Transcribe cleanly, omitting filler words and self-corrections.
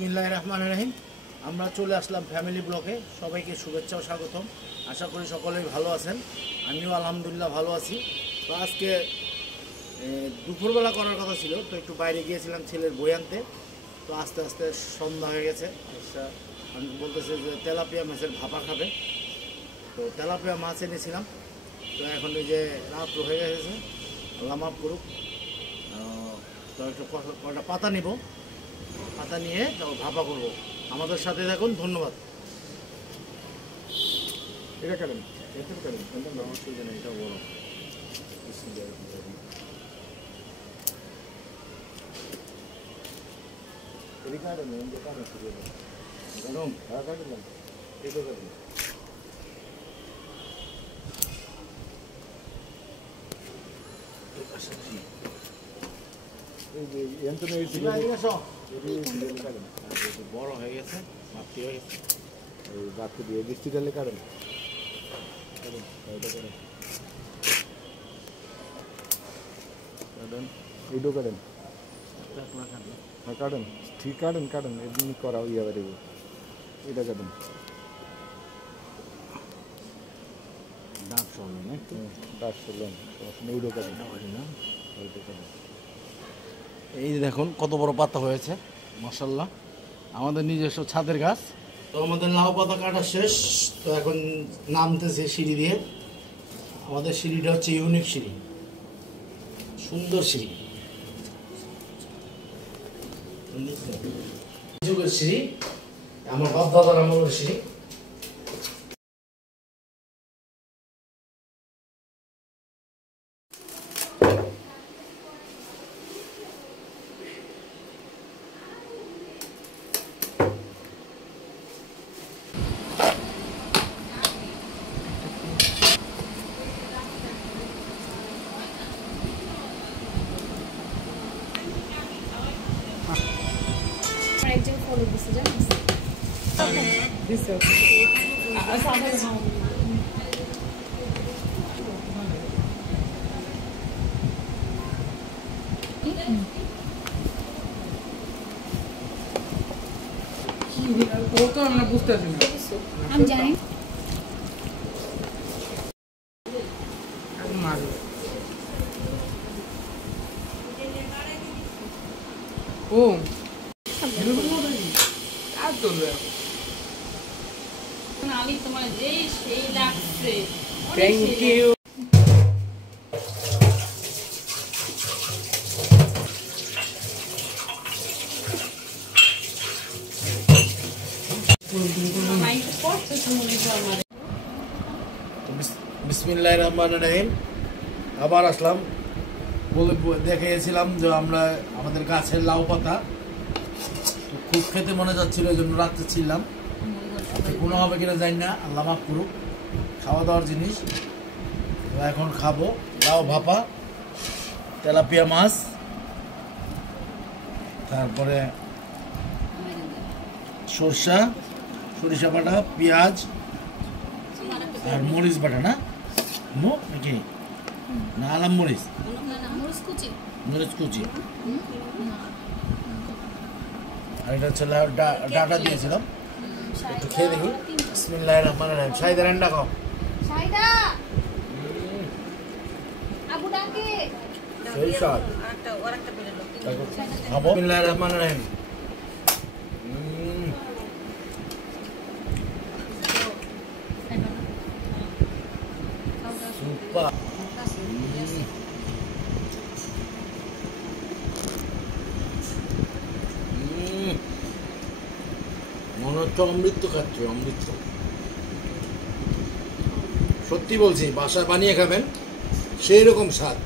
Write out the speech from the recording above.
বিসমিল্লাহির রহমানির রহিম। আমরা চলে আসলাম ফ্যামিলি ব্লকে। সবাইকে শুভেচ্ছা ও স্বাগতম। আশা করি সকলেই ভালো আছেন। আমিও আলহামদুলিল্লাহ ভালো আছি। তো আজকে দুপুরবেলা করার কথা ছিল, তো একটু বাইরে গিয়েছিলাম ছেলের বই আনতে। তো আস্তে আস্তে সন্ধ্যা হয়ে গেছে। আচ্ছা, আমি বলতেছি যে তেলাপিয়া মাছের ভাপা খাবে, তো তেলাপিয়া মাছ এনেছিলাম। তো এখন এই যে রাত হয়ে গেছে, আল্লাহ মাফ করুক। তো একটু কটা পাতা নিব, পাতা নিয়ে তাও ভাপা করব। আমাদের সাথে থাকুন, ধন্যবাদ। এটা কাটেন, এটা কাটেন, এটা না অসুবিধা নেই, এটা বড়। এটা কাটেন, এটা কাটেন, গরম হ্যাঁ কাটেন, এটা কাটেন। বড় হয়ে গেছে, মাপটি হয়ে গেছে, বাকি দিয়ে বৃষ্টি ডালে কাটেন, এইটাও কাটেন, কাটেন, ঠিক কাটেন কাটেন, এমনি করা ইয়ে বাড়ি, এটা কাটেন। দাঁত চলবে না, দাঁত চলবেন, এইটাও কাটেন না, ওইটা কাটেন। এই দেখুন কত বড় পাতা হয়েছে, মাশাআল্লাহ। আমাদের নিজস্ব ছাদের গাছ। তো আমাদের লাউ পাতা কাটা শেষ। তো এখন নামতেছে সিঁড়ি দিয়ে। আমাদের সিঁড়িটা হচ্ছে ইউনিক সিঁড়ি, সুন্দর সিঁড়ি, যুগের সিঁড়ি, আমার বাপ দাদার আমলের সিঁড়ি। একজন ফলো দিছে জানিস দিছে ও তো আমরা বুঝতে পারছি না, আমি জানি মারো ও আর তো আমি তোমার যে সেই লাগছে। Thank you. বিসমিল্লাহির রহমানির রহিম। আবার আসলাম। দেখিয়েছিলাম যে আমরা আমাদের গাছের লাউ পাতা খুব খেতে মনে যাচ্ছিল, এই জন্য রাত্রে ছিলাম। কোনো হবে কিনা জানি না, আল্লাহ মাফ করুক। খাওয়া দাওয়ার জিনিস। এখন খাবো লাউ ভাপা, তেলাপিয়া মাছ, তারপরে সরিষা বাটা, পেঁয়াজ আর মরিচ বাটা। না নাকি না, আলাম মরিচ, মরিচ কুচি। আর এটা হচ্ছে ডাটা দিয়েছিলাম, একটু খেয়ে দেখি। বিসমিল্লাহির রহমানির রহিম। শাহিদা রান্না খাও। শাহিদা আবু ডাকে সেই স্বাদ। খাবো। বিসমিল্লাহির রহমানির রহিম। সুপার। মনে হচ্ছে অমৃত খাচ্ছে, অমৃত। সত্যি বলছি, বাসায় বানিয়ে খাবেন সেই রকম স্বাদ।